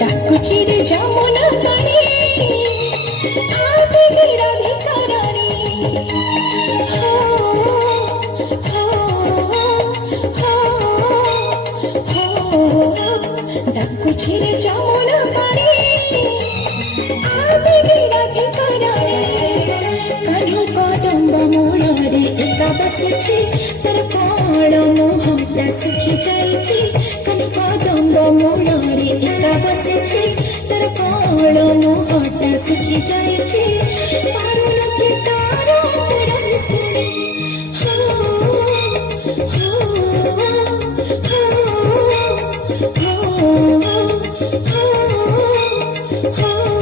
डाकुची रे जमुना पानी आवे राधिका रानी हो हो हो हो डाकुची रे जमुना पानी आवे राधिका रानी कान्हो कदम्ब मूଳରେ एका बसिଛି तर कोण मोहटा सुखी जाइछि कान्हो कदम्ब मूଳରେ एका बसिଛି तर कोण मोहटा सुखी जाइछि पारुण के तारा तेरा मिसरी हो हो हो हो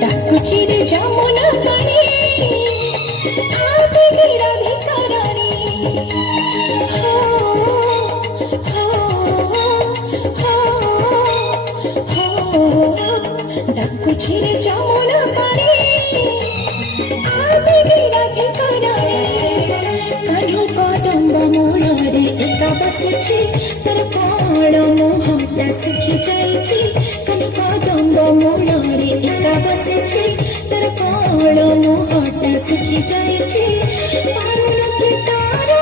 डाकुची रे जमुना पानी आवे राधिका रानी हो हो हो हो डाकुची रे जमुना पानी आवे राधिका रानी कान्हो कदम्ब मूଳରେ एका बसिଛି तर कोण मोहटा सुखी जाइछि कान्हो कदम्ब मूଳରେ एका बसिଛି तर कोण मोहटा सुखी जाइछि पारुण के तारा